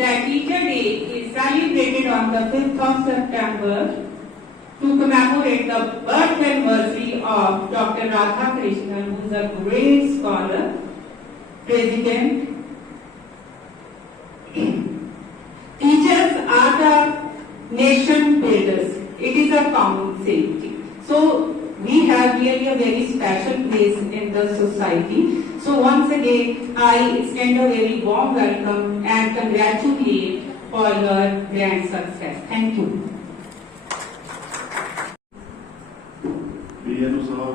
that Teacher Day is celebrated on the 5th of September to commemorate the birth anniversary of Dr. Radhakrishnan, who is a great scholar, president. Teachers are the nation builders. It is a common saying. So we have really a very special place in the society. So once again, I extend a very warm welcome and congratulate for your grand success. Thank you. BNO साहब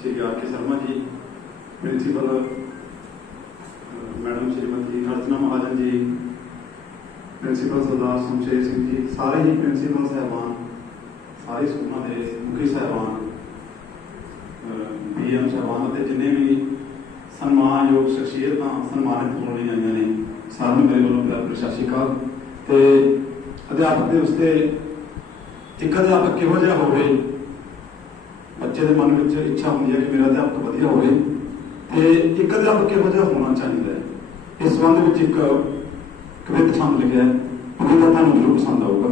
Shri are के Sharma ji, principal madam Shrimati अर्चना Mahajan ji, principal सरदार शमशेर सिंह जी, सारे ही principal साहबान, सारे स्कूलों के मुखी साहबान, BM साहबान और जिन्हें भी सम्मानयोग शख्सियत सम्मानित होने आईਆਂ ने सारे मेरे वालों प्यार भरी सत श्री अकाल। ते अध्यापक के उसते एक अध्यापक किहो जिहा होवे, बच्चे के मन में इच्छा होती है कि मेरा अध्यापक वधिया होवे ते एक अध्यापक किहो जिहा होना चाहिए है। इस संबंध में एक कविता सामने लिखा है, कविता तुहानूं जरूर पसंद आऊगा।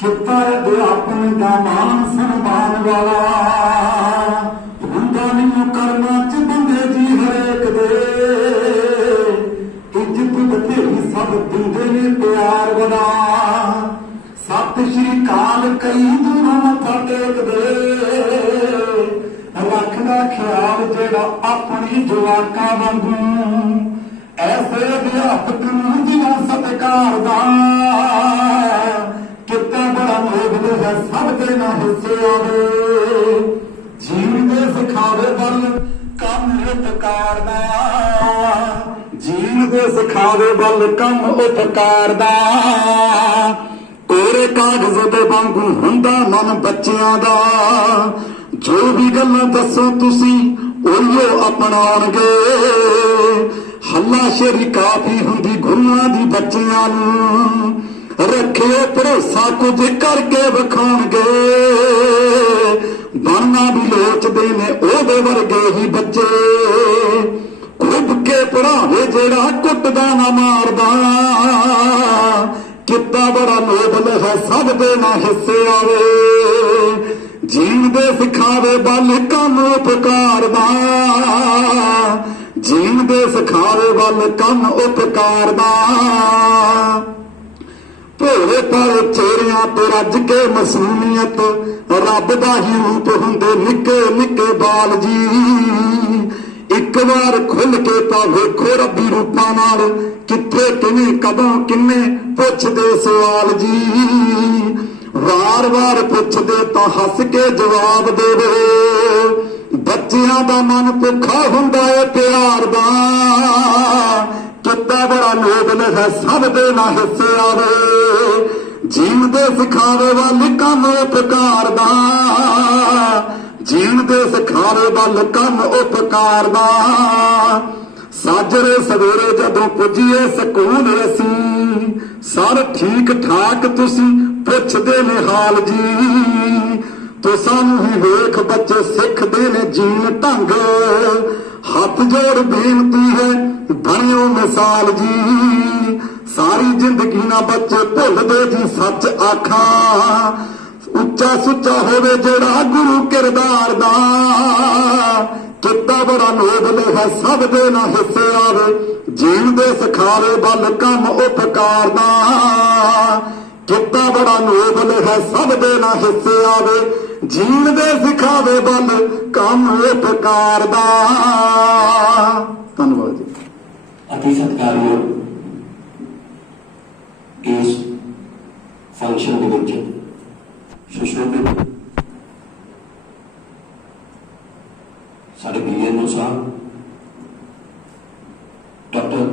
किता अध्यापन दा मान सन्मान वाला हुंदा नहीं करना च बंदे जी हरेक दे, इज्जत बथेरी सब दिंदे ने प्यार बड़ा, सत श्री अकाल कई दूरों मत्था टेकदे, रखदा ख्याल जेड़ा अपनी जवाकां वांगू, ऐसे अध्यापक नूं जिन्हां सत्कार दा, किता बड़ा नोबल है सब दे ना हिस्से आवे, जीवन दे सिखावे बल कम उपकार दा, जीवन दे सिखावे बल कम उपकार दा, कोरे कागज दे वांगू हुंदा मन बच्चियां दा, जो भी गल्लां दसो तुसी ओहियो अपनाउणगे, हल्ला शेरी काफी हुंदी गुरुआं दी बच्चियां नूं, रखियो भरोसा कुछ करके विखाउणगे, बनना भी लोचदे ने ओहदे वर्गे ही बच्चे, खुद के पढ़ावे जेड़ा कुटदा ना मारदा, किता बड़ा नोबल है सब दे ना हिस्से आवे, जीण दे सिखावे बल कम उपकार दा, जीण दे सिखावे बल कम उपकार दा, भोले भाले चेहरियां ते रज के मासूमियत, रब दा ही रूप हुंदे निक्के निक्के बाल जी, एक बार खुल के तां वेखो रब्बी रूपां नाल, किथे किवें कदों किन्ने पुछदे सवाल जी, वार वार पुछदे तां हस के जवाब देवे, बच्चियां दा मन भुखा हुंदा है प्यार दा, किता बड़ा नोबल है सब दे ना हिस्से आवे, जीण दे सिखावे वल कम उपकार दा, जीण दे सिखावे वल कम उपकार दा, साजरे सवेरे जदों पुजीए सकूल असीं, सर ठीक ठाक तुसीं पुछदे ने हाल जी, तो सानू ही वेख बच्चे सिखदे ने जीण ढंग, हाथ जोड़ बेनती है बनियो मिसाल जी, सारी जिंदगी ना बच्चे भुलदे जी सच आखा, उच्चा सुच्चा होवे जेड़ा गुरु किरदार दा, किता बड़ा नोबल है सब दे ना हिस्से आवे, जीण दे सिखावे बल कम उपकार दा, किता बड़ा नोबल है सब दे ना हिस्से आवे, जीण दे सिखावे बल कम उपकार दा। धन्यवाद जी। अति सत्कारयोग इस फंक्शन ਦੇ ਵਿੱਚ सुशोभित साढ़े BNO साहब doctor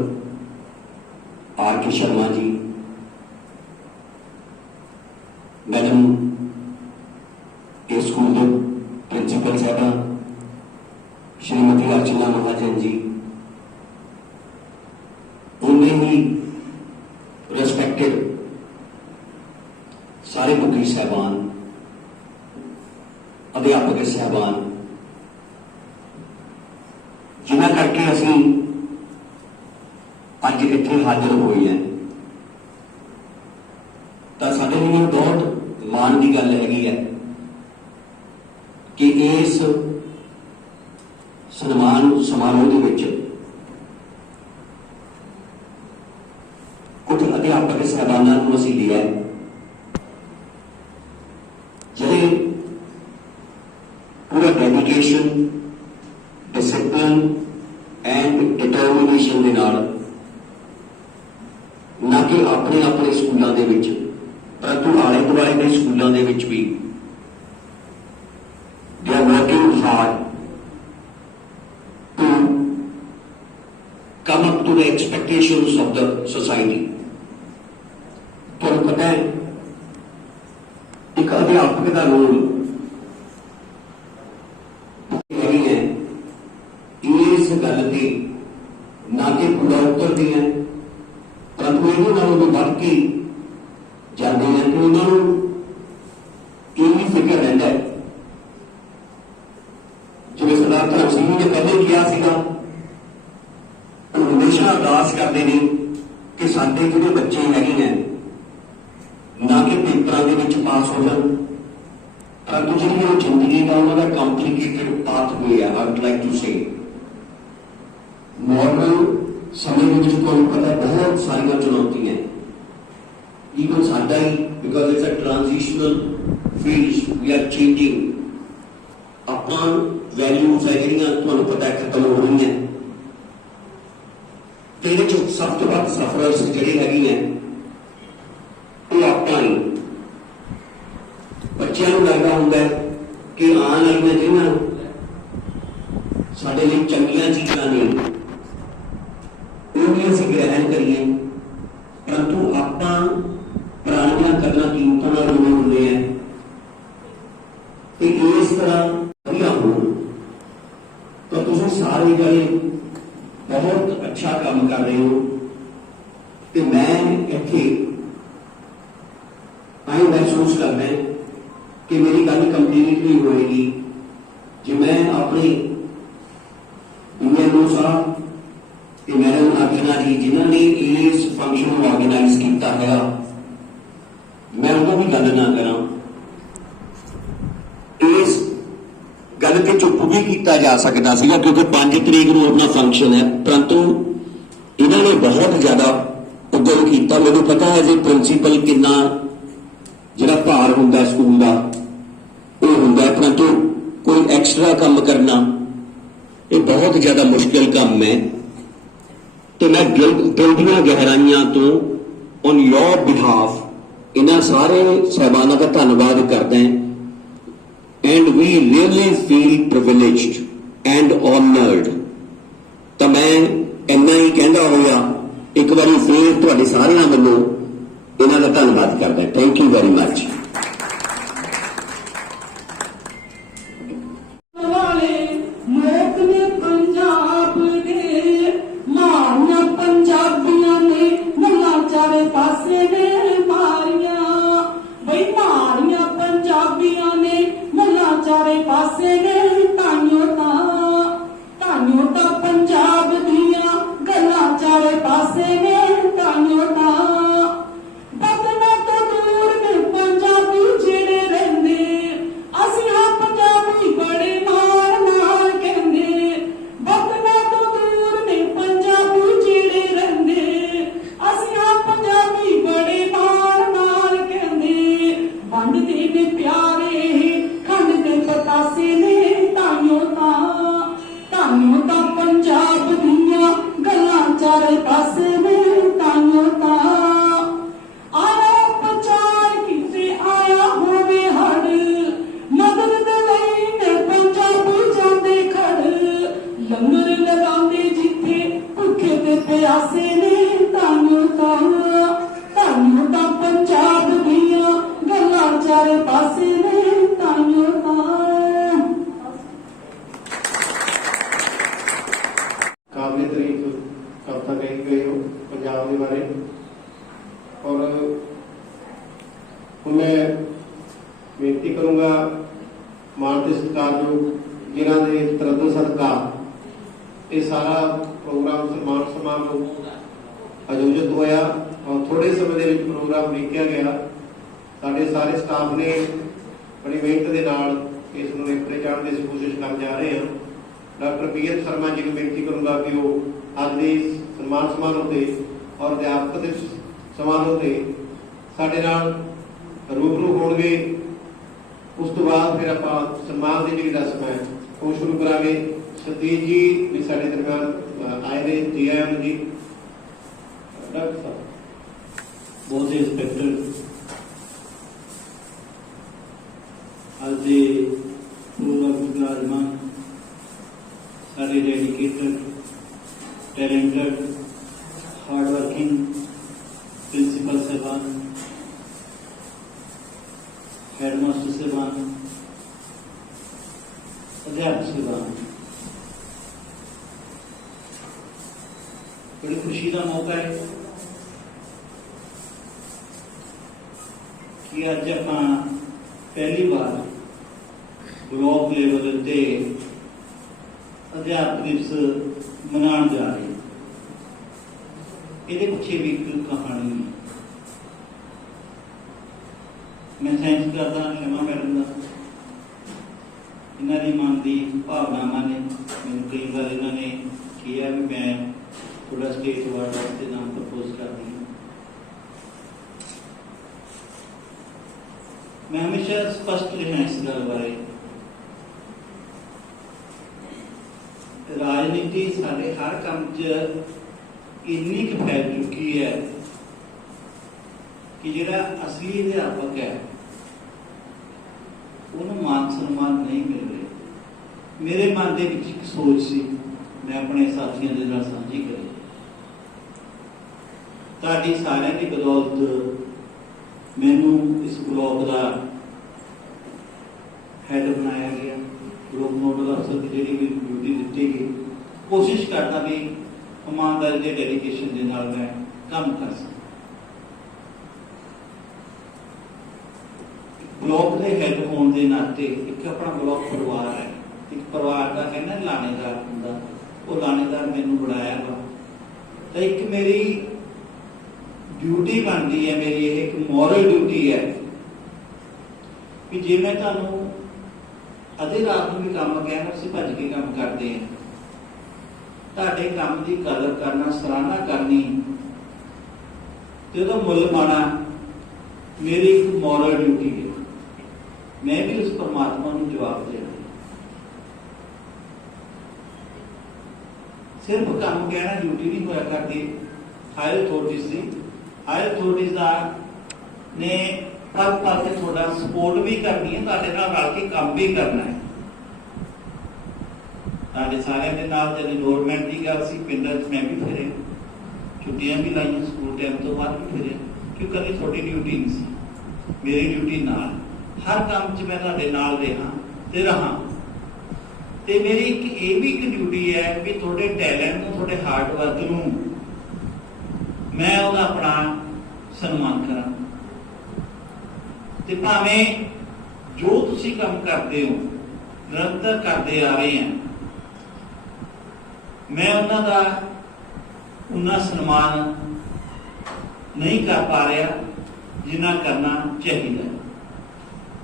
RK Sharma ji, madam school के प्रिंसिपल साहब श्रीमती अर्चना महाजन जी, उन्हें ही रिस्पेक्टेड सारे मुखी साहबान, अध्यापक साहबान, जिन्हां करके असीं अज इत्थे हाजिर होए हैं। हैगी है कि इस सन्मान समारोह के विच कुछ अध्यापक साहबाना को असीं लिया है जिहड़े पूरा डेडिकेशन डिसिप्लिन एंड डिटरमिनेशन के नाल ना कि अपने अपने स्कूलों के विच परंतु आले दुआले के स्कूलों के विच भी they are working hard to come up to the expectations of the society. ਤੁਹਾਨੂੰ ਪਤਾ ਹੈ ਇੱਕ ਅਧਿਆਪਕ ਦਾ ਰੋਲ ਨਹੀਂ ਹੈ ਇਸ ਗੱਲ ਤੇ ਨਾ ਕਿ ਪੂਰਾ ਉਤਰਦੇ ਹੈ ਪਰੰਤੂ ਇਹਨਾਂ ਨਾਲੋਂ ਵੀ ਵੱਧ ਕੇ ਜਾਂਦੇ ਹੈ ਕਿ ਉਹਨਾਂ ਨੂੰ ਇਹ ਵੀ ਫਿਕਰ ਰਹਿੰਦਾ ਹੈ ਜਿਵੇਂ ਸਰਦਾਰ ਧਰਮ ਸਿੰਘ ਨੇ ਪਹਿਲੇ ਕਿਹਾ ਸੀਗਾ ਉਹ ਹਮੇਸ਼ਾ ਅਰਦਾਸ ਕਰਦੇ ਨੇ ਕਿ ਸਾਡੇ ਜਿਹੜੇ ਬੱਚੇ ਹੈਗੇ ਹੈ ਨਾ ਕਿ ਪੇਪਰਾਂ ਦੇ ਵਿੱਚ ਪਾਸ ਹੋ ਜਾਣ ਪਰੰਤੂ ਜਿਹੜੀ ਉਹ ਜ਼ਿੰਦਗੀ ਦਾ ਉਹਨਾਂ ਦਾ ਕੰਪਲਿਕੇਟਡ ਪਾਥਵੇ ਹੈ I would like to say modern ਸਮੇਂ ਵਿੱਚ ਤੁਹਾਨੂੰ ਪਤਾ ਬਹੁਤ ਸਾਰੀਆਂ ਚੁਣੌਤੀਆਂ ਈਵਨ ਸਾਡਾ ਹੀ because it's a transitional field we are changing ਆਪਾਂ ਵੈਲਿਊਜ਼ ਹੈ ਜਿਹੜੀਆਂ ਤੁਹਾਨੂੰ ਪਤਾ ਖਤਮ ਹੋ ਰਹੀਆਂ ਤੇ ਇਹਦੇ ਚ ਸਭ ਤੋਂ ਵੱਧ ਸਫਰਰਸ ਜਿਹੜੇ ਹੈਗੇ ਹੈ ਉਹ ਆਪਾਂ ਹੀ ਬੱਚਿਆਂ ਨੂੰ ਲੱਗਦਾ ਹੁੰਦਾ ਕਿ ਆਉਣ ਵਾਲੀਆਂ ਜਿਹੜੀਆਂ ਸਾਡੇ ਲਈ ਚੰਗੀਆਂ ਚੀਜ਼ਾਂ ਨੇ ਉਹ ਵੀ ਅਸੀਂ ਗ੍ਰਹਿਣ ਕਰੀਏ ਪਰੰਤੂ ਆਪਾਂ ਪੁਰਾਣੀਆਂ ਕਦਰਾਂ ਕੀਮਤਾਂ ਨਾਲ ਜੁੜੇ ਹੁੰਦੇ ਆ ਤੇ ਇਸ ਤਰ੍ਹਾਂ ਵਧੀਆ ਹੋਣ ਤਾਂ ਤੁਸੀਂ ਸਾਰੇ ਜਣੇ ਬਹੁਤ ਅੱਛਾ ਕੰਮ ਕਰ ਰਹੇ ਹੋ ਤੇ ਮੈਂ ਇੱਥੇ ਆਈ ਮਹਿਸੂਸ ਕਰਦਾ ਕਿ ਮੇਰੀ ਗੱਲ ਕੰਪਲੀਟ ਨਹੀਂ ਹੋਏਗੀ ਜੇ ਮੈਂ ਆਪਣੇ ਇੰਜੀਨੀਅਰ ਸਾਹਿਬ ਤੇ ਮੈਡਮ ਅਰਚਨਾ ਜੀ ਜਿਨ੍ਹਾਂ ਨੇ ਇਸ ਫੰਕਸ਼ਨ ਨੂੰ ਆਰਗੇਨਾਈਜ਼ ਕੀਤਾ ਹੈ ਮੈਂ ਉਹਨਾਂ ਦੀ ਗੱਲ ਨਾ ਕਰਾਂ ਇਸ ਗੱਲ ਤੇ ਚੁੱਪ ਵੀ ਕੀਤਾ ਜਾ ਸਕਦਾ ਸੀਗਾ ਕਿਉਂਕਿ 5 ਤਰੀਕ ਨੂੰ ਆਪਣਾ ਫੰਕਸ਼ਨ ਹੈ ਪਰੰਤੂ ਇਹਨਾਂ ਨੇ ਬਹੁਤ ਜ਼ਿਆਦਾ ਉਦਮ ਕੀਤਾ ਮੈਨੂੰ ਪਤਾ ਹੈ ਜੇ ਪ੍ਰਿੰਸੀਪਲ ਕਿੰਨਾ ਜਿਹੜਾ ਭਾਰ ਹੁੰਦਾ ਸਕੂਲ ਦਾ ਉਹ ਹੁੰਦਾ ਪਰੰਤੂ ਕੋਈ ਐਕਸਟਰਾ ਕੰਮ ਕਰਨਾ ਇਹ ਬਹੁਤ ਜ਼ਿਆਦਾ ਮੁਸ਼ਕਿਲ ਕੰਮ ਹੈ ਤੇ ਮੈਂ ਦਿਲ ਦੀਆਂ ਗਹਿਰਾਈਆਂ ਤੋਂ ਔਨ ਯੋਰ ਬਿਹਾਫ ਇਹਨਾਂ ਸਾਰੇ ਸਹਿਬਾਨਾਂ ਦਾ ਧੰਨਵਾਦ ਕਰਦਾ ਹਾਂ and we really feel privileged and honored ਤਾਂ ਮੈਂ ਇੰਨਾ ਹੀ ਕਹਿੰਦਾ ਹੋਇਆ ਇੱਕ ਵਾਰੀ ਫੇਰ ਤੁਹਾਡੇ ਸਾਰਿਆਂ ਵੱਲੋਂ ਇਹਨਾਂ ਦਾ ਧੰਨਵਾਦ ਕਰਦਾ ਥੈਂਕ ਯੂ ਵੈਰੀ ਮਚ बड़ी मेहनत के नाल इस नूं निपटे जाण की कोशिश कर जा रहे हैं। Doctor P S Sharma ji को बेनती करूँगा कि वो अज के सम्मान समारोह से और अध्यापक दिवस समारोह से साडे नाल रूबरू होणगे। उस तो बाद फिर आप सम्मान की जी रस्म है वो शुरू करांगे। सतीश जी भी साडे दरम्यान आए ने, जी आए जी। डॉक्टर साहब बहुत से इंस्पैक्टर आज के पूर्व विराजमान सारे dedicated talented hard working principal साहबान, हेडमास्टर साहबान, अध्यापक साहबान, बड़ी खुशी का मौका है कि अज आप पहली बार ब्लॉक लेवल ते अध्यापक दिवस मनाने जा रहे हैं। ये पिछे भी एक कहानी है। मैं थैंक्स करता शमा मैडम का, इन्होंने मन की भावनावां ने मैंने कई बार इन्होंने किया भी मैं थोड़ा स्टेट अवार्ड वास्ते नाम प्रपोज कर दी। मैं हमेशा स्पष्ट रहना इस गल बारे, राजनीति सारे हर काम च इन्नी क फैल चुकी है कि जिहड़ा असली अध्यापक है उन्होंने मान सम्मान नहीं मिल रहे। मेरे मन के विच एक सोच सी, मैं अपने साथियों के नाल साझी करी। ताड़ी सारिਆਂ की बदौलत मैनू इस ब्लॉक का हैड बनाया गया। ब्लॉक नोडल अफसर की जी भी ड्यूटी दी गई। कोशिश करता भी ईमानदारी के डेडिकेशन के नाल मैं काम कर सकता। ब्लॉक के हैड होने के नाते एक अपना ब्लॉक परिवार है। एक परिवार का कहना लाणेदार होंदा, वो लाणेदार मैनू बुलाया वा तो एक मेरी ड्यूटी बनती है, मेरी एक मॉरल ड्यूटी है कि जे मैं तुहानू अधी रात में भी काम कहना असीं भज के काम करते हैं। तुहाडे काम की कदर करना, सराहना करनी ते उहदा मुल पाना मेरी एक मॉरल ड्यूटी है। मैं भी उस परमात्मा को जवाब देना। सिर्फ काम कहना ड्यूटी नहीं होया करती। हायर अथॉरिटीज की हायर अथॉरिटीज ने पल पल से थोड़ा सपोर्ट भी करनी है, तुहाडे नाल रल के काम भी करना है। तुहाडे सारिਆਂ ਦੇ ਨਾਲ जब एनरोलमेंट की गल सी पिंडां च मैं भी फिरे, छुट्टियां भी लाइयां, स्कूल टाइम तो बाद भी फिरे, क्यों कभी थोड़ी ड्यूटी नहीं सी। मेरी ड्यूटी नाल हर काम च मैं तुहाडे नाल रहा ते रहा। ते मेरी एक ये भी एक ड्यूटी है भी थोड़े टैलेंट नूं, थोड़े हार्ड वर्क नूं मैं उहदा अपना सन्मान करा। ते भावें जो तुसीं काम करते हो निरंतर करते आ रहे हैं, मैं उन्हां दा उन्ना सन्मान नहीं कर पा रहा जिन्ना करना चाहिए।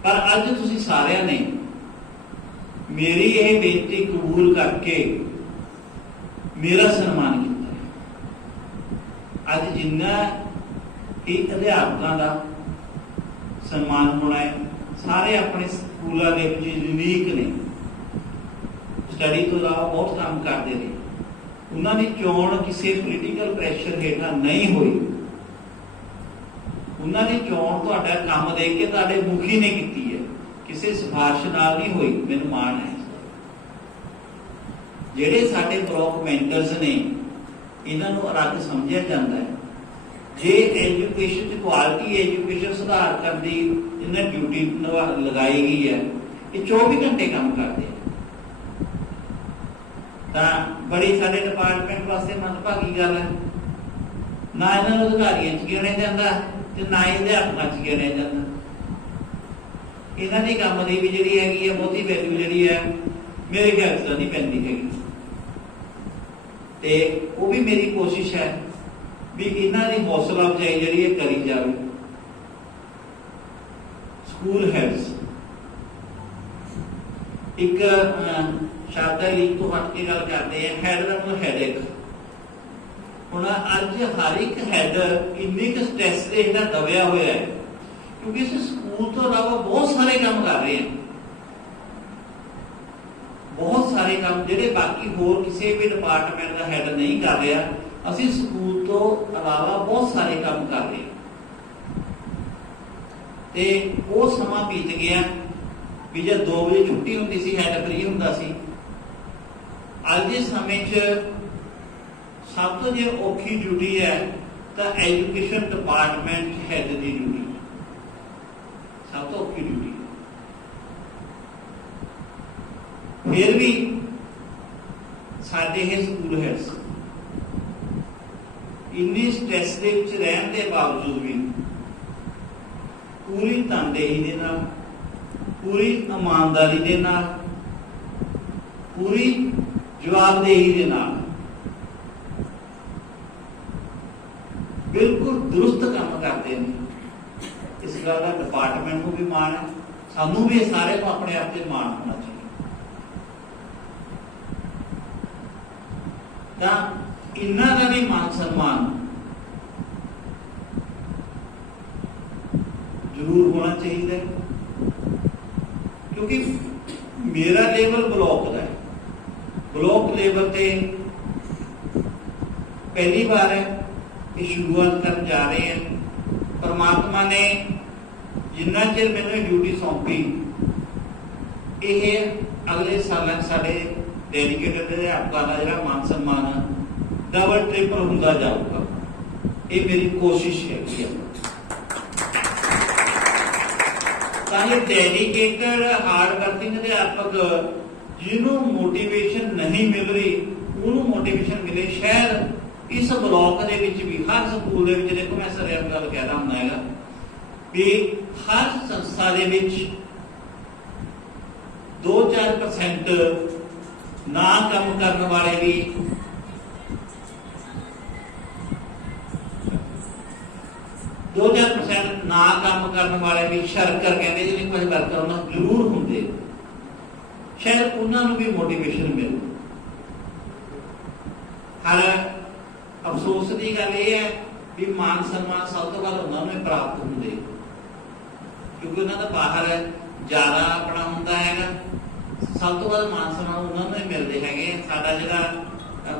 पर अज तुसीं सारिਆਂ ने मेरी यह बेनती कबूल करके मेरा सन्मान किया। अज जिन्ना एक अध्यापकों का सन्मान होना है, सारे अपने स्कूलों के यूनीक ने, स्टडी तो इलावा बहुत काम करते हैं। उन्होंने चोण किसी पोलीटिकल प्रैशर हेठा नहीं हुई। उन्होंने चोण तुहाडा काम देख के तुहाडे मुखी ने की है, किसी सिफारिश नाल नहीं हुई। मैनूं माण है ਜਿਹੜੇ ਸਾਡੇ ਬਲੌਕ ਮੈਂਟਰਸ ਨੇ, ਇਹਨਾਂ ਨੂੰ ਅਲੱਗ ਸਮਝਿਆ ਜਾਂਦਾ ਹੈ। ਜੇ ਐਜੂਕੇਸ਼ਨ ਦੀ ਕੁਆਲਿਟੀ, ਐਜੂਕੇਸ਼ਨ ਸੁਧਾਰ ਕਰਨ ਦੀ ਇਹਨਾਂ ਡਿਊਟੀ ਲਗਾਈ ਗਈ ਹੈ, ਇਹ 24 ਘੰਟੇ ਕੰਮ ਕਰਦੇ ਤਾਂ ਬੜੀ ਸਾਡੇ ਡਿਪਾਰਟਮੈਂਟ ਵਾਸਤੇ ਮੰਦਭਾਗੀ ਗੱਲ ਹੈ। ਨਾ ਇਹਨਾਂ ਨੂੰ ਅਧਿਕਾਰੀਆਂ 'ਚ ਗਿਣਿਆ ਜਾਂਦਾ ਤੇ ਨਾ ਹੀ ਅਧਿਆਪਕਾਂ 'ਚ ਗਿਣਿਆ ਜਾਂਦਾ। ਇਹਨਾਂ ਦੀ ਕੰਮ ਦੀ ਵੀ ਜਿਹੜੀ ਹੈਗੀ ਹੈ ਬਹੁਤੀ ਵੈਲਿਊ ਜਿਹੜੀ ਹੈ ਮੇਰੇ ਖਿਆਲ 'ਚ ਨਹੀਂ ਪੈਂਦੀ ਹੈਗੀ। ਤੇ ਉਹ ਵੀ ਮੇਰੀ ਕੋਸ਼ਿਸ਼ ਹੈ ਵੀ ਇਹਨਾਂ ਦੀ ਹੌਸਲਾ ਅਫਜ਼ਾਈ ਜਿਹੜੀ ਹੈ ਕਰੀ ਜਾਵੇ। ਸਕੂਲ ਹੈਡਸ ਇੱਕ ਸ਼ਬਦ ਲੀਕ ਤੋਂ ਹਟ ਕੇ ਗੱਲ ਕਰਦੇ ਆ, ਹੈਡ ਦਾ ਮਤਲਬ ਹੈਡੇਕ। ਹੁਣ ਅੱਜ ਹਰ ਇੱਕ ਹੈਡ ਇੰਨੇ ਕੁ ਸਟ੍ਰੈਸ ਦੇ ਜਿਹੜਾ ਦਬਿਆ ਹੋਇਆ ਹੈ, ਕਿਉਂਕਿ ਅਸੀਂ ਸਕੂਲ ਤੋਂ ਇਲਾਵਾ ਬਹੁਤ ਸਾਰੇ ਕੰਮ ਕਰ ਰਹੇ ਹਾਂ, ਬਹੁਤ ਸਾਰੇ ਕੰਮ ਜਿਹੜੇ ਬਾਕੀ ਹੋਰ ਕਿਸੇ ਵੀ ਡਿਪਾਰਟਮੈਂਟ ਦਾ ਹੈਡ ਨਹੀਂ ਕਰ ਰਿਹਾ, ਅਸੀਂ ਸਕੂਲ ਤੋਂ ਇਲਾਵਾ ਬਹੁਤ ਸਾਰੇ ਕੰਮ ਕਰ ਰਹੇ ਹਾਂ। ਤੇ ਉਹ ਸਮਾਂ ਬੀਤ ਗਿਆ ਵੀ ਜਦ 2 ਵਜੇ ਛੁੱਟੀ ਹੁੰਦੀ ਸੀ, ਹੈਡ ਫ੍ਰੀ ਹੁੰਦਾ ਸੀ। ਅੱਜ ਦੇ ਸਮੇਂ 'ਚ ਸਭ ਤੋਂ ਜੇ ਔਖੀ ਡਿਊਟੀ ਹੈ ਤਾਂ ਐਜੂਕੇਸ਼ਨ ਡਿਪਾਰਟਮੈਂਟ ਹੈਡ ਦੀ ਡਿਊਟੀ ਸਭ ਤੋਂ ਔਖੀ ਡਿਊਟੀ। ਫਿਰ ਵੀ ਸਾਡੇ ਇਹ ਸਕੂਲ ਹੈਡਸ ਇੰਨੀ ਸਟ੍ਰੈਸ ਦੇ ਵਿੱਚ ਰਹਿਣ ਦੇ ਬਾਵਜੂਦ ਵੀ ਪੂਰੀ ਤਨਦੇਹੀ ਦੇ ਨਾਲ, ਪੂਰੀ ਇਮਾਨਦਾਰੀ ਦੇ ਨਾਲ, ਪੂਰੀ ਜਵਾਬਦੇਹੀ ਦੇ ਨਾਲ ਬਿਲਕੁਲ ਦਰੁਸਤ ਕੰਮ ਕਰਦੇ ਨੇ। ਇਸ ਗੱਲ ਦਾ ਡਿਪਾਰਟਮੈਂਟ ਨੂੰ ਵੀ ਮਾਣ ਹੈ, ਸਾਨੂੰ ਵੀ ਸਾਰੇ ਨੂੰ ਆਪਣੇ ਆਪ ਤੇ ਮਾਣ ਹੋਣਾ ਚਾਹੀਦਾ। ਤਾਂ ਇਹਨਾਂ ਦਾ ਵੀ ਮਾਨ ਸਨਮਾਨ ਜ਼ਰੂਰ ਹੋਣਾ ਚਾਹੀਦਾ, ਕਿਉਂਕਿ ਮੇਰਾ ਲੈਵਲ ਬਲਾਕ ਦਾ ਹੈ। ਬਲਾਕ ਲੈਵਲ ਤੇ ਪਹਿਲੀ ਵਾਰ ਹੈ ਇਹ ਸ਼ੁਰੂਆਤ ਕਰਨ ਜਾ ਰਹੇ ਹਾਂ। ਪਰਮਾਤਮਾ ਨੇ ਜਿੰਨਾ ਚਿਰ ਮੈਨੂੰ ਡਿਊਟੀ ਸੌਂਪੀ, ਇਹ ਅਗਲੇ ਸਾਲਾਂ ਸਾਡੇ ਡੈਡੀਕੇਟਡ ਅਧਿਆਪਕਾਂ ਦਾ ਜਿਹੜਾ ਮਾਨ ਸਨਮਾਨ ਹੈ ਡਬਲ ਟ੍ਰਿਪਲ ਹੁੰਦਾ ਜਾਊਗਾ। ਇਹ ਮੇਰੀ ਕੋਸ਼ਿਸ਼ ਹੈਗੀ ਹੈ। ਤਾਂ ਇਹ ਡੈਡੀਕੇਟਡ ਹਾਰਡ ਵਰਕਿੰਗ ਅਧਿਆਪਕ ਜਿਹਨੂੰ ਮੋਟੀਵੇਸ਼ਨ ਨਹੀਂ ਮਿਲ ਰਹੀ, ਉਹਨੂੰ ਮੋਟੀਵੇਸ਼ਨ ਮਿਲੇ। ਸ਼ਾਇਦ ਇਸ ਬਲਾਕ ਦੇ ਵਿੱਚ ਵੀ, ਹਰ ਸਕੂਲ ਦੇ ਵਿੱਚ, ਦੇਖੋ ਮੈਂ ਸਰੇਆਮ ਗੱਲ ਕਹਿ ਰਹਾ ਹੁੰਦਾ ਹੈਗਾ ਵੀ ਹਰ ਸੰਸਥਾ ਦੇ ਵਿੱਚ 2-4% ਨਾ ਕੰਮ ਕਰਨ ਵਾਲੇ ਵੀ 2-4% ਨਾ ਕੰਮ ਕਰਨ ਵਾਲੇ ਵੀ ਸ਼ਰਕਰ ਕਹਿੰਦੇ ਜਿਹਨੇ ਕੁਝ ਵਰਕਰ ਉਹਨਾਂ ਜ਼ਰੂਰ ਹੁੰਦੇ, ਸ਼ਾਇਦ ਉਹਨਾਂ ਨੂੰ ਵੀ ਮੋਟੀਵੇਸ਼ਨ ਮਿਲੇ। ਹਰ ਅਫਸੋਸ ਦੀ ਗੱਲ ਇਹ ਹੈ ਵੀ ਮਾਨ ਸਨਮਾਨ ਸਭ ਤੋਂ ਵੱਧ ਉਹਨਾਂ ਨੂੰ ਪ੍ਰਾਪਤ ਹੁੰਦੇ, ਕਿਉਂਕਿ ਉਹਨਾਂ ਦਾ ਬਾਹਰ ਜ਼ਿਆਦਾ ਆਪਣਾ ਹੁੰਦਾ ਹੈਗਾ। ਸਭ ਤੋਂ ਵੱਧ ਮਾਨ ਸਨਮਾਨ ਉਹਨਾਂ ਨੂੰ ਹੀ ਮਿਲਦੇ ਹੈਗੇ। ਸਾਡਾ ਜਿਹੜਾ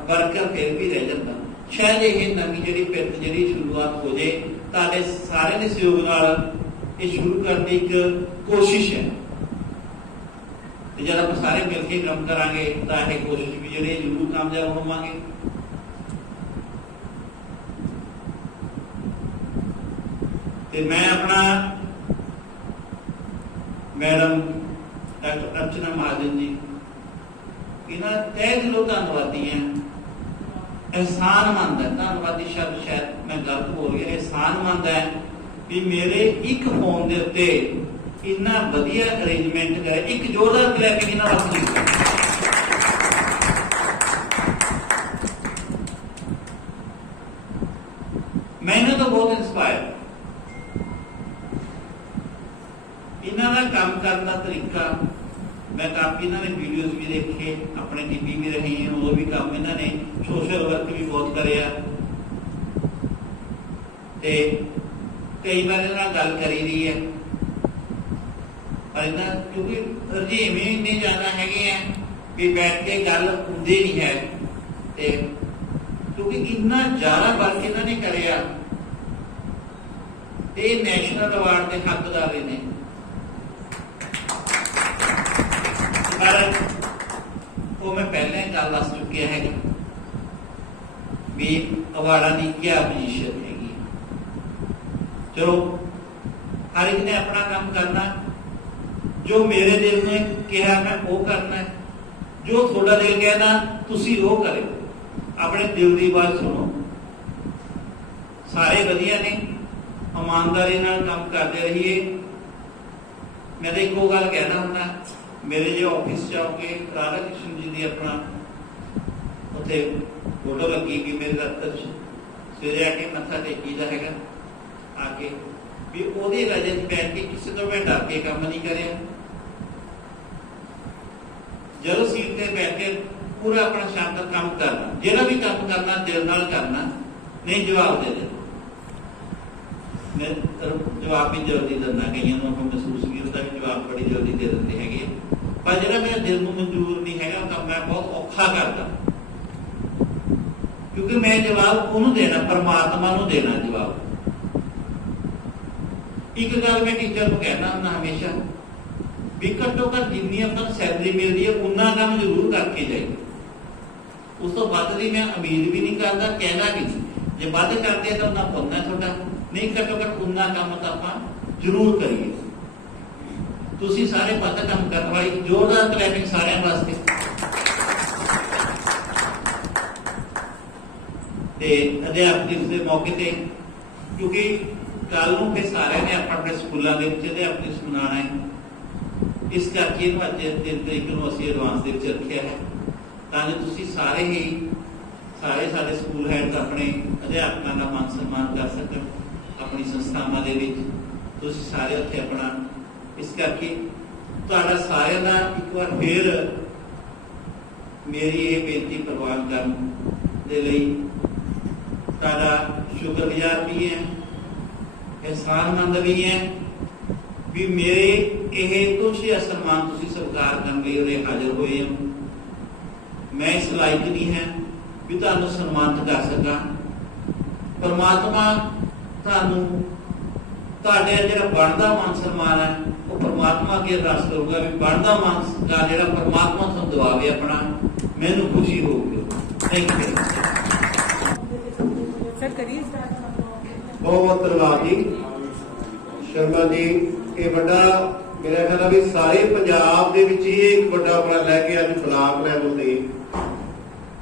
ਵਰਕਰ ਫਿਰ ਵੀ ਰਹਿ ਜਾਂਦਾ। ਸ਼ਾਇਦ ਇਹ ਨਵੀਂ ਜਿਹੜੀ ਪਿਰਤ ਜਿਹੜੀ ਸ਼ੁਰੂਆਤ ਹੋ ਜੇ, ਤੁਹਾਡੇ ਸਾਰਿਆਂ ਦੇ ਸਹਿਯੋਗ ਨਾਲ ਇਹ ਸ਼ੁਰੂ ਕਰਨ ਦੀ ਇੱਕ ਕੋਸ਼ਿਸ਼ ਹੈ। ਤੇ ਜਦ ਆਪਾਂ ਸਾਰੇ ਮਿਲ ਕੇ ਕੰਮ ਕਰਾਂਗੇ ਤਾਂ ਇਹ ਕੋਸ਼ਿਸ਼ ਵੀ ਜਿਹੜੇ ਜ਼ਰੂਰ ਕਾਮਯਾਬ ਹੋਵਾਂਗੇ। ਤੇ ਮੈਂ ਆਪਣਾ ਮੈਡਮ ਡਾਕਟਰ ਅਰਚਨਾ ਮਹਾਜਨ ਜੀ ਇਹਨਾਂ ਤਹਿ ਦਿਲੋਂ ਧੰਨਵਾਦੀ ਹਾਂ। ਅਹਿਸਾਨਮੰਦ ਹੈ, ਧੰਨਵਾਦੀ ਸ਼ਬਦ ਸ਼ਾਇਦ ਮੈਂ ਗਲਤ ਬੋਲ ਗਿਆ, ਅਹਿਸਾਨਮੰਦ ਹੈ ਵੀ ਮੇਰੇ ਇੱਕ ਫੋਨ ਦੇ ਉੱਤੇ ਇੰਨਾ ਵਧੀਆ ਅਰੇਂਜਮੈਂਟ ਕਰੇ। ਇੱਕ ਜ਼ੋਰਦਾਰ ਕਲੈਪਿੰਗ ਇਹਨਾਂ ਵਾਸਤੇ। ਮੈਂ ਇਹਨਾਂ ਤੋਂ ਬਹੁਤ ਇੰਸਪਾਇਰ, ਇਹਨਾਂ ਦਾ ਕੰਮ ਕਰਨ ਦਾ ਤਰੀਕਾ ਮੈਂ ਕਾਫੀ ਇਹਨਾਂ ਨੇ ਵੀਡੀਓਜ਼ ਵੀ ਦੇਖੇ, ਆਪਣੇ ਟੀਵੀ ਵੀ ਰਹੇ ਹਨ, ਉਹ ਵੀ ਕੰਮ ਇਹਨਾਂ ਨੇ ਸੋਸ਼ਲ ਵਰਕ ਵੀ ਬਹੁਤ ਕਰਿਆ। ਤੇ ਕਈ ਵਾਰ ਇਹਨਾਂ ਨਾਲ ਗੱਲ ਕਰੀ ਰਹੀ ਹੈ, ਪਰ ਇਹਨਾਂ ਕਿਉਂਕਿ ਰੁਝੇਵੇਂ ਇੰਨੇ ਜ਼ਿਆਦਾ ਹੈਗੇ ਆ ਵੀ ਬੈਠ ਕੇ ਗੱਲ ਹੁੰਦੀ ਨਹੀਂ ਹੈ। ਤੇ ਕਿਉਂਕਿ ਇੰਨਾ ਜ਼ਿਆਦਾ ਵਰਕ ਇਹਨਾਂ ਨੇ ਕਰਿਆ ਤੇ ਨੈਸ਼ਨਲ ਅਵਾਰਡ ਦੇ ਹੱਕਦਾਰ ਨੇ। ਪਰ ਉਹ ਮੈਂ ਪਹਿਲਾਂ ਹੀ ਗੱਲ ਦੱਸ ਚੁੱਕਿਆ ਹੈਗਾ ਵੀ ਅਵਾਰਡਾਂ ਦੀ ਕੀ ਪੋਜੀਸ਼ਨ ਹੈਗੀ। ਚਲੋ ਹਰ ਇੱਕ ਨੇ ਆਪਣਾ ਕੰਮ ਕਰਨਾ, ਜੋ ਮੇਰੇ ਦਿਲ ਨੇ ਕਿਹਾ ਮੈਂ ਉਹ ਕਰਨਾ, ਜੋ ਤੁਹਾਡਾ ਦਿਲ ਕਹਿੰਦਾ ਤੁਸੀਂ ਉਹ ਕਰਿਓ। ਆਪਣੇ ਦਿਲ ਦੀ ਆਵਾਜ਼ ਸੁਣੋ। ਸਾਰੇ ਵਧੀਆ ਨੇ, ਇਮਾਨਦਾਰੀ ਨਾਲ ਕੰਮ ਕਰਦੇ ਰਹੀਏ। ਮੈਂ ਤਾਂ ਇੱਕੋ ਗੱਲ ਕਹਿਣਾ ਹੁੰਦਾ, ਮੇਰੇ ਜੇ ਆਫਿਸ ਜਾਓਗੇ ਰਾਧਾ ਕ੍ਰਿਸ਼ਨ ਜੀ ਦੀ ਆਪਣਾ ਉੱਥੇ ਫੋਟੋ ਲੱਗੀ ਕਿ ਮੇਰੇ ਦਫ਼ਤਰ 'ਚ ਸਵੇਰੇ ਆ ਕੇ ਮੱਥਾ ਟੇਕੀਦਾ ਹੈਗਾ ਆ ਕੇ, ਵੀ ਉਹਦੇ ਵਜ੍ਹਾ 'ਚ ਬੈਠ ਕੇ ਕਿਸੇ ਤੋਂ ਮੈਂ ਡਰ ਕੇ ਕੰਮ ਨਹੀਂ ਕਰਿਆ। ਜਦੋਂ ਸੀਟ ਤੇ ਬੈਠ ਕੇ पूरा अपना शानदार काम करना, जेड़ा भी काम करना दिल नाल करना, नहीं जवाब दे देना। मैं जवाब भी जल्दी देना, कई महसूस भी होता है जवाब बड़ी जल्दी दे देते हैं, पर जो मेरे दिल में मंजूर नहीं है तो मैं बहुत औखा करता, क्योंकि मैं जवाब उन्होंने देना, परमात्मा को देना जवाब। एक गल मैं टीचर को कहना ਹੁੰਦਾ हमेशा भी घट्टो घट जिन्नी अपन सैलरी मिलती है उन्ना काम जरूर करके जाइए, उस तो वध की मैं उम्मीद भी नहीं करता, कहना भी जो वध करते हैं तो उन्ना पुन्ना थोड़ा नहीं, घट्टो घट उन्ना काम तो आप जरूर करिए। तुसी सारे वध काम करने वाली जोरदार क्लैपिंग सारे वास्ते। ते अध्यापक दिवस के मौके ते क्योंकि कल नूं फिर सारे ने अपने स्कूलों के अध्यापक दिवस मनाना है, इस करके इन्हूं अज 3 तरीक नूं असीं एडवांस दे विच रखिया है ताकि तुसी सारे ही सारे सारे स्कूल हैड अपने अध्यापकों का मान सम्मान कर सकन, अपनी संस्थावां दे विच तुसी सारे उत्थे अपना, इस करके तुहाडा सारिआं दा एक बार फिर मेरी ये बेनती प्रवान करन दे लई तुहाडा शुक्रगुजार भी है, एहसानमंद भी है भी मेरे ये कुछ सम्मान तुसी स्वीकार करने लई हाजिर होए हो। मैं इस लायक नहीं है भी तुहानूं सम्मानित कर सका। परमात्मा तुहानूं तुहाडे जिहड़ा बनदा मान सम्मान है वो परमात्मा अगे अरदास करूंगा भी बनदा मान सत्कार जिहड़ा परमात्मा तुहानूं दवावे अपना, मैनूं खुशी होगी। थैंक यू सर, करिए बहुत बहुत धन्यवाद जी शर्मा जी। ये बड़ा मेरा ख्याल है भी सारे पंजाब दे विच ही एक बड़ा अपना लैके अज ब्लाक लैवल ते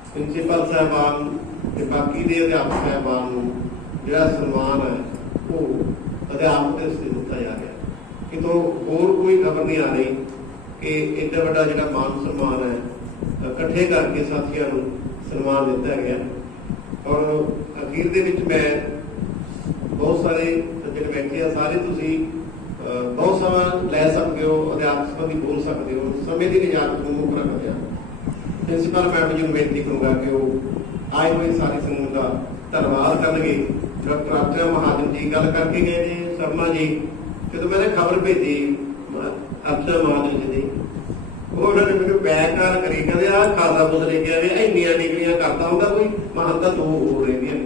प्रिंसीपल साहबान ते बाकी दे अध्यापक साहबान नूं जिहड़ा सन्मान है वो अध्यापक दिवस ते दिता जा रहा है। कितों होर कोई खबर नहीं आ रही कि एडा बड़ा जिहड़ा मान सम्मान है इकट्ठे करके साथियों नूं सन्मान दिता गया। और अखीर दे विच मैं बहुत सारे जिहड़े बैठे आ सारे तुसीं बहुत समा लै सकते हो, अध्यापक संबंधी बोल सकते हो, समय की इजाजत को मुख रखते हैं। प्रिंसीपल मैडम जी को बेनती करूंगा कि वो आए हुए सारी समूह का धन्यवाद करेंगे। डॉक्टर अर्चना महाजन जी गल करके गए थे शर्मा जी, जो मैंने खबर भेजी अर्चना महाजन जी वो उन्होंने मैंने बैकार करी कहते आ खासा पुत लेके आए इन्नियां डिग्रियां करता होगा कोई महानता दो हो रही है।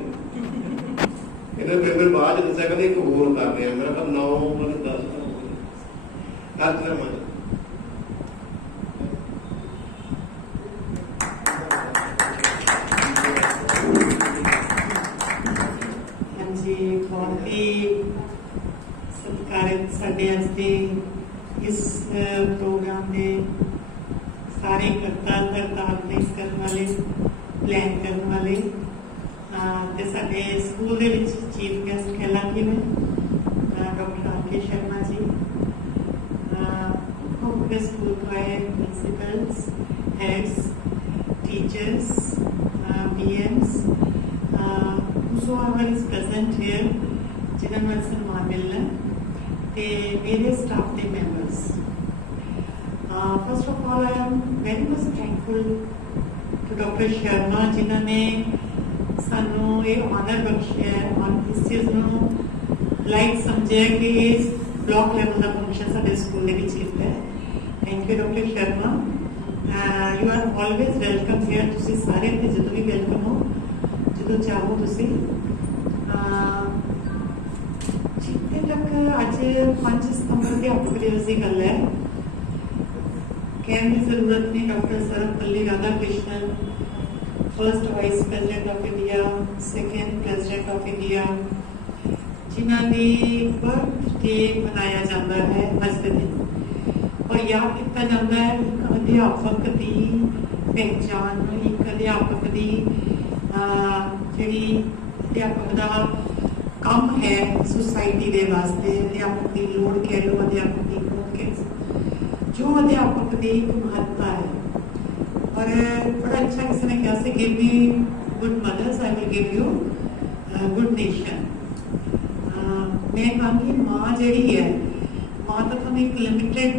इन्हें फिर बाद दसा कहते एक होर कर रहे हैं, मेरा कहा 9 मैंने 10 अर्चना महाजन। बहुत ही सत्कारित साडे अज दे इस प्रोग्राम के सारे करता धरता ऑर्गेनाइज करने वाले प्लान करने वाले ते साडे स्कूल दे विच चीफ गेस्ट कहलांगे मैं डॉक्टर आर.के. शर्मा जी, मुख्य स्कूल के principles, heads, teachers, PMs, whosoever is present here, जिन्होंने सम्मान मिलना ते मेरे स्टाफ के members. First of all I am very much thankful to doctor Sharma जिन्होंने सानू ये ऑनर बख्शिया है और इस चीज़ नू लाइक समझे कि इस ब्लॉक लेवल का फंक्शन साडे स्कूल दे विच कीता है। Thank you doctor Sharma, you are always welcome here. तुसीं सारे ते जदों भी वेलकम हो, जदों चाहो तुसीं। जितने तक अज 5 सितंबर अध्यापक दिवस की गल है, कहने की जरूरत नहीं। Doctor Sarvepalli Radhakrishnan, first vice president of India, second president of India, जिन्होंने बर्थडे मनाया जाता है अज के दिन और याद किया जाता है एक अध्यापक की पहचान, एक अध्यापक की जी अध्यापक का काम है सोसाइटी के वास्ते, अध्यापक की लोड़ कह लो, अध्यापक की खोज कह, जो अध्यापक की एक महत्ता है। और बड़ा अच्छा किसी ने कहा से give me good mother's I will give you good nation. मैं कहूँगी माँ जी है, माँ तो थोड़ी एक लिमिटेड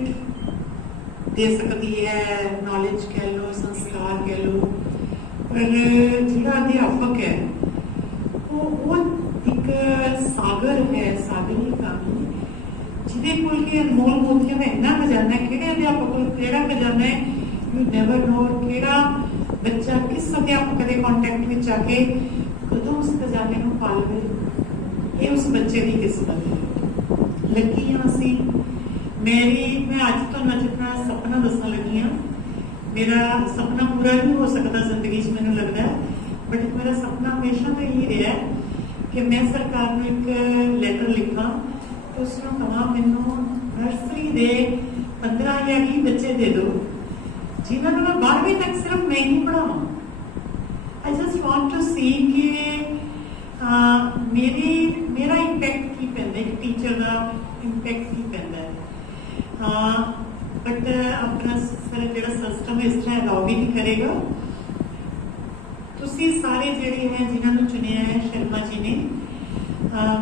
दे सकती है, नॉलेज कह लो, संस्कार कह लो, पर जिहड़ा अध्यापक है वो एक सागर है, सागरी कहानी जिहदे कोल कि अनमोल मोतियां दा इन्ना खजाना है। किहड़े अध्यापक कोल किहड़ा खजाना है, यू नेवर नो। किहड़ा बच्चा किस अध्यापक के कॉन्टैक्ट में आके कदों उस खजाने को पा लवे, ये उस बच्चे की किस्मत है। लगी हाँ असी मैं अज तो जितना सपना दसन लगी हाँ, मेरा सपना पूरा नहीं हो सकता जिंदगी मैंने लगता है, बट मेरा सपना हमेशा तो यही रहा है कि मैं सरकार में एक लैटर लिखा तो उसमें कहा मैनू नर्सरी दे 15 या 20 बच्चे दे दो जिन्होंने मैं 12वीं तक सिर्फ मैं ही पढ़ावा। आई जस्ट वॉन्ट टू सी कि मेरा इंपैक्ट की पैंदा है, टीचर का इंपैक्ट की पैंदा है। बट अपना जो सिस्टम इस तरह अलाउ भी नहीं करेगा। तुसी सारे जेडे हैं जिन्होंने चुनिया है शर्मा जी ने,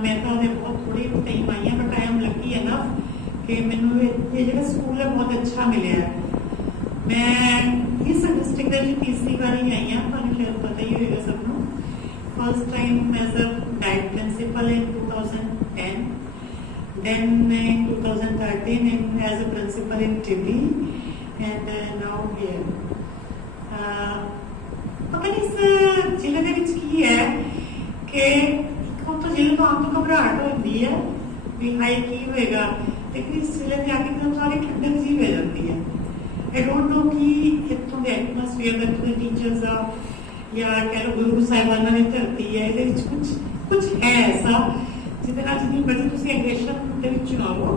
मैं तो बहुत थोड़ी टाइम आई है, but I am lucky enough कि मैनू ये जो स्कूल है बहुत अच्छा मिले है। मैं इस डिस्ट्रिक्ट के तीसरी बार ही आई हाँ, तो शायद पता ही होगा सबको। First time as a DIET principal in 2010, then in 2013 as a principal in Tibby, and now here. पता नहीं इस जिले के विच की है कि हम तो जिले में आम तो घबराहट होती है भी हाई की होएगा, लेकिन इस जिले में आके एकदम सारी ठंडक जी हो जाती है। आई डोंट नो कि इतों के एटमोसफेयर इतों के टीचर्स आ या कह लो गुरु साहिबाना की धरती है, ये कुछ है ऐसा जिहदे नाल जिन्नी मर्जी तुसीं एग्रेशन दे विच आओ,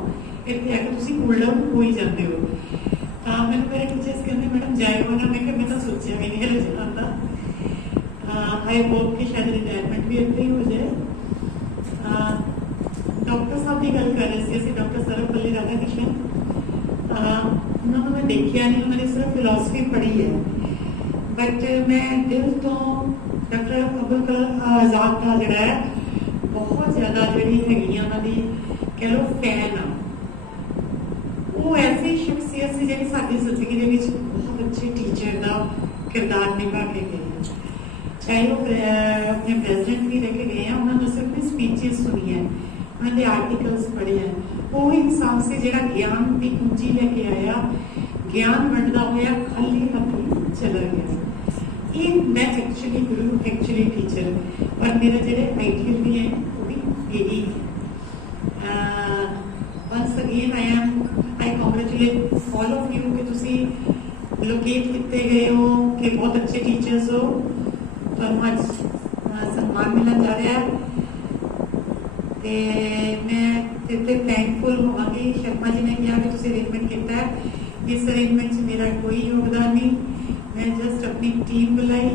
इत्थे आके तुसीं कूल डाउन हो ही जाते हो। तो मैंने मेरे टीचर्स कहते मैडम जाएगा ना, मैं मैं तो सोचा भी नहीं हले जाता। आई होप कि शायद रिटायरमेंट भी इत्थे ही हो जाए। डॉक्टर साहब की गल कर रहे थे, डॉक्टर सर्वपल्ली राधाकृष्णन, उन्होंने मैं देखा नहीं, उन्होंने सिर्फ फिलॉसफी पढ़ी है, बट मैं दिल तो डॉक्टर अब्दुल कलाम आजाद का जोड़ा है बहुत ज्यादा जी हैगी उन्होंने कह लो फैन आ। वो ऐसी शख्सियत से जी साडी जिंदगी के बहुत अच्छे टीचर का किरदार निभा के गए हैं, चाहे वो अपने प्रेजिडेंट भी रह के गए हैं, उन्होंने सिर्फ स्पीचेस सुनी है, उन्होंने आर्टिकल्स पढ़े हैं। वो इंसान से जो ज्ञान की कुंजी लेके आया, ज्ञान वंडदा होया खाली हाथी चला गया। ये मैं एक्चुअली गुरु एक्चुअली टीचर, और मेरा जो आइडियल भी है वो भी यही है। Once again I congratulate all of you कि तुसी लोकेट किए गए हो कि बहुत अच्छे टीचर्स हो, तो आज सम्मान मिलना जा रहा है। मैं इतने थैंकफुल होवांगी, शर्मा जी ने कहा कि तुसी अरेंजमेंट किया है, इस अरेंजमेंट में मेरा कोई योगदान नहीं, मैं जस्ट अपनी टीम बुलाई,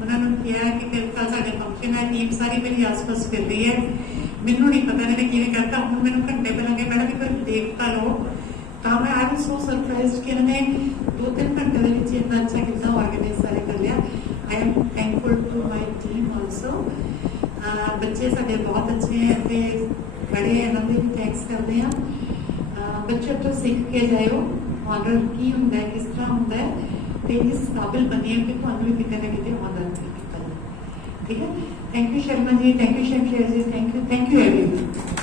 उन्होंने कहा कि फिर कल साढ़े फंक्शन है, टीम सारी मेरी आस पास फिर रही है, मैनू नहीं पता मैंने किवें करता। हूँ मैंने घंटे पहले कहा मैडम एक बार देखता लो, तो मैं आई वाज सो सरप्राइज्ड कि इन्होंने 2-3 घंटे में इतना अच्छा कितना ऑर्गेनाइज सारे कर लिया। I am thankful to my team also. बच्चे साढ़े बहुत अच्छे हैं, बड़े हैं, हम भी थैंक्स करते हैं। बच्चों तो सीख के जाओ ऑनर की होंगे, किस तरह होंगे, तो इस काबिल बनिए कि तुहानू भी कितने ना कितने ऑनर किया जाए। ठीक है, thank you Sharma ji, thank you Shamsher ji, thank you everyone.